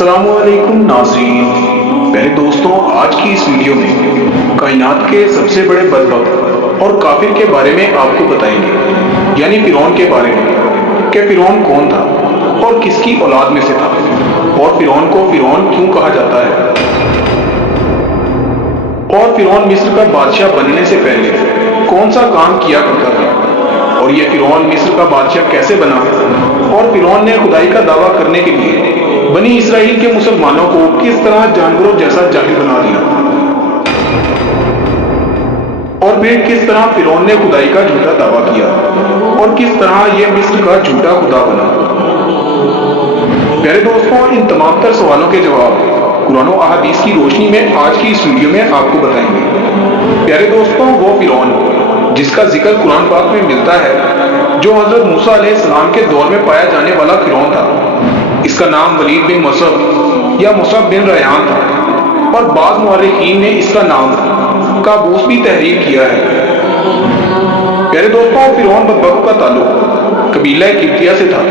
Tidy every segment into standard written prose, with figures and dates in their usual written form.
السلام علیکم ناظرین۔ پہلے دوستوں، آج کی اس ویڈیو میں کائنات کے سب سے بڑے بدبخت اور کافر کے بارے میں آپ کو بتائیں گے، یعنی فرعون کے بارے میں کہ فرعون کون تھا اور کس کی اولاد میں سے تھا، اور فرعون کو فرعون کیوں کہا جاتا ہے، اور فرعون مصر کا بادشاہ بننے سے پہلے کون سا کام کیا کرتا تھا، اور یہ فرعون مصر کا بادشاہ کیسے بنا، اور فرعون نے خدائی کا دعویٰ کرنے کے لیے بنی اسرائیل کے مسلمانوں کو کس طرح جانوروں جیسا جاہل بنا دیا، اور پھر کس طرح فرعون نے خدائی کا جھوٹا دعویٰ کیا، اور کس طرح یہ مصر کا جھوٹا خدا بنا۔ پیارے دوستوں، ان تمام تر سوالوں کے جواب قرآن و احادیث کی روشنی میں آج کی اس ویڈیو میں آپ کو بتائیں گے۔ پیارے دوستوں، وہ فرعون جس کا ذکر قرآن پاک میں ملتا ہے، جو حضرت موسیٰ علیہ السلام کے دور میں پایا جانے والا فرعون تھا، اس کا نام ولید بن مصعب یا مصعب بن ریحان تھا، اور بعض مورخین نے اس کا نام قابوس بھی تحریر کیا ہے۔ پیارے دوستوں، فرعون بدبخت کا تعلق قبیلہ قبطیہ سے تھا،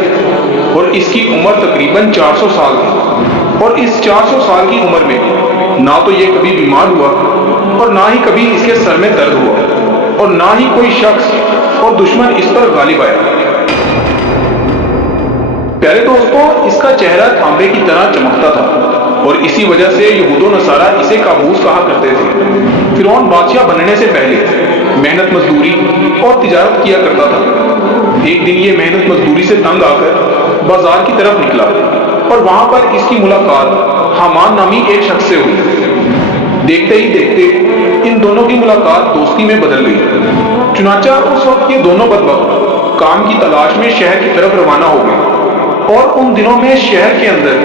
اور اس کی عمر تقریباً 400 سال تھی، اور اس 400 سال کی عمر میں نہ تو یہ کبھی بیمار ہوا، اور نہ ہی کبھی اس کے سر میں درد ہوا، اور نہ ہی کوئی شخص اور دشمن اس پر غالب آیا۔ پیارے دوستوں، اس کا چہرہ تانبے کی طرح چمکتا تھا، اور اسی وجہ سے یہود و نصارہ اسے قابوس کہا کرتے تھے۔ فرعون بادشاہ بننے سے پہلے محنت مزدوری اور تجارت کیا کرتا تھا۔ ایک دن یہ محنت مزدوری سے تنگ آ کر بازار کی طرف نکلا، اور وہاں پر اس کی ملاقات حامان نامی ایک شخص سے ہوئی۔ دیکھتے ہی دیکھتے ان دونوں کی ملاقات دوستی میں بدل گئی۔ چنانچہ اس وقت یہ دونوں بدبخت کام کی تلاش میں شہر کی طرف روانہ ہو گئے، اور ان دنوں میں شہر کے اندر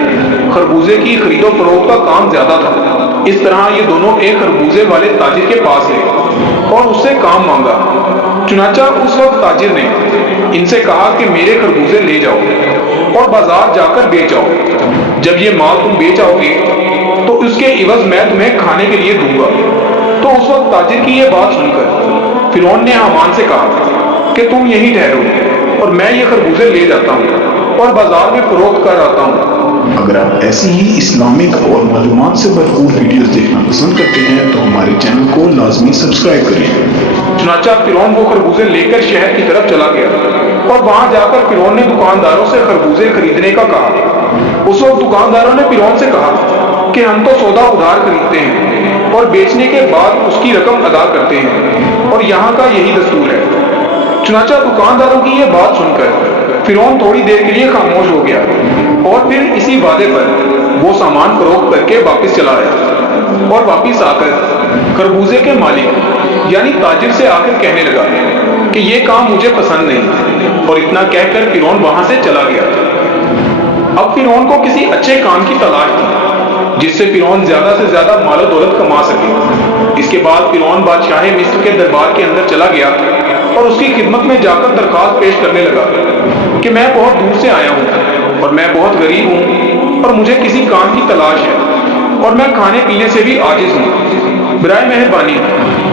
خربوزے کی خرید و فروخت کا کام زیادہ تھا۔ اس طرح یہ دونوں ایک خربوزے والے تاجر کے پاس گئے اور اس سے کام مانگا۔ چنانچہ اس وقت تاجر نے ان سے کہا کہ میرے خربوزے لے جاؤ اور بازار جا کر بیچ آؤ۔ جب یہ مال تم بیچ آؤ گے تو اس کے عوض میں تمہیں کھانے کے لیے دوں گا۔ تو اس وقت تاجر کی یہ بات سن کر فرعون نے حامان سے کہا کہ تم یہیں ٹھہرو، اور میں یہ خربوزے لے جاتا ہوں اور بازار میں فروخت کر آتا ہوں۔ اگر آپ ایسی ہی اسلامک اور معلومات سے بھرپور ویڈیوز دیکھنا پسند کرتے ہیں تو ہمارے چینل کو لازمی سبسکرائب کریں۔ چنانچہ فرعون وہ خربوزے لے کر شہر کی طرف چلا گیا، اور وہاں جا کر فرعون نے دکانداروں سے خربوزے خریدنے کا کہا۔ اس وقت دکانداروں نے فرعون سے کہا کہ ہم تو سودا ادھار خریدتے ہیں اور بیچنے کے بعد اس کی رقم ادا کرتے ہیں، اور یہاں کا یہی دستور ہے۔ چنانچہ دکانداروں کی یہ بات سن کر فرعون تھوڑی دیر کے لیے خاموش ہو گیا، اور پھر اسی وعدے پر وہ سامان فروخت کر کے واپس چلا آیا، اور واپس آ کر خربوزے کے مالک یعنی تاجر سے آ کر کہنے لگا کہ یہ کام مجھے پسند نہیں، اور اتنا کہہ کر فرعون وہاں سے چلا گیا۔ اب فرعون کو کسی اچھے کام کی تلاش تھی جس سے فرعون زیادہ سے زیادہ مال و دولت کما سکے۔ اس کے بعد فرعون بادشاہ مصر کے دربار کے اندر چلا گیا اور اس کی خدمت میں جا کر درخواست پیش کرنے لگا کہ میں بہت دور سے آیا ہوں، اور میں بہت غریب ہوں، اور مجھے کسی کام کی تلاش ہے، اور میں کھانے پینے سے بھی عاجز ہوں۔ برائے مہربانی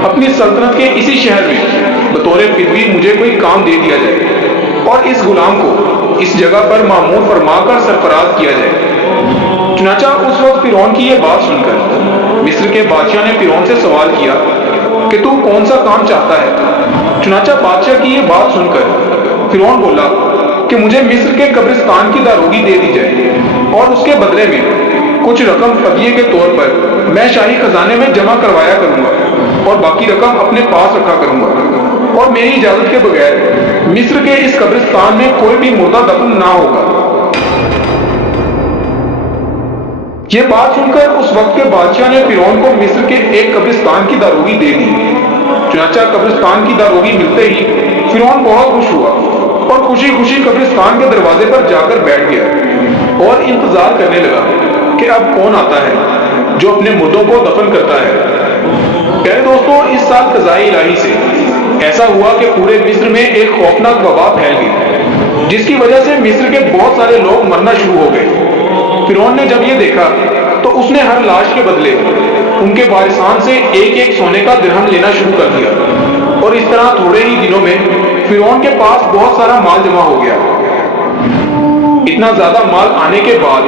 اپنی سلطنت کے اسی شہر میں بطور فدوی مجھے کوئی کام دے دیا جائے، اور اس غلام کو اس جگہ پر مامور فرما کر سرفراز کیا جائے۔ چنانچہ اس وقت فرعون کی یہ بات سن کر مصر کے بادشاہ نے فرعون سے سوال کیا کہ تو کون سا کام چاہتا ہے؟ چنانچہ بادشاہ کی یہ بات سن کر فرعون بولا کہ مجھے مصر کے قبرستان کی داروغی دے دی جائے، اور اس کے بدلے میں کچھ رقم فدیے کے طور پر میں شاہی خزانے میں جمع کروایا کروں گا، اور باقی رقم اپنے پاس رکھا کروں گا، اور میری اجازت کے بغیر مصر کے اس قبرستان میں کوئی بھی مردہ دفن نہ ہوگا۔ یہ بات سن کر اس وقت کے بادشاہ نے فرعون کو مصر کے ایک قبرستان کی داروغی دے دی۔ چنانچہ قبرستان کی داروغی ملتے ہی فرعون بہت خوش ہوا، اور خوشی خوشی قبرستان کے دروازے پر جا کر بیٹھ گیا، اور انتظار کرنے لگا کہ اب کون آتا ہے جو اپنے مردوں کو دفن کرتا ہے۔ پیارے دوستوں، اس سال قضائے الہی سے ایسا ہوا کہ پورے مصر میں ایک خوفناک وبا پھیل گئی، جس کی وجہ سے مصر کے بہت سارے لوگ مرنا شروع ہو گئے۔ فرعون نے جب یہ دیکھا تو اس نے ہر لاش کے بدلے ان کے وارثان سے ایک ایک سونے کا درہم لینا شروع کر دیا، اور اس طرح تھوڑے ہی دنوں میں فرعون کے پاس بہت سارا مال جمع ہو گیا۔ اتنا زیادہ مال آنے کے بعد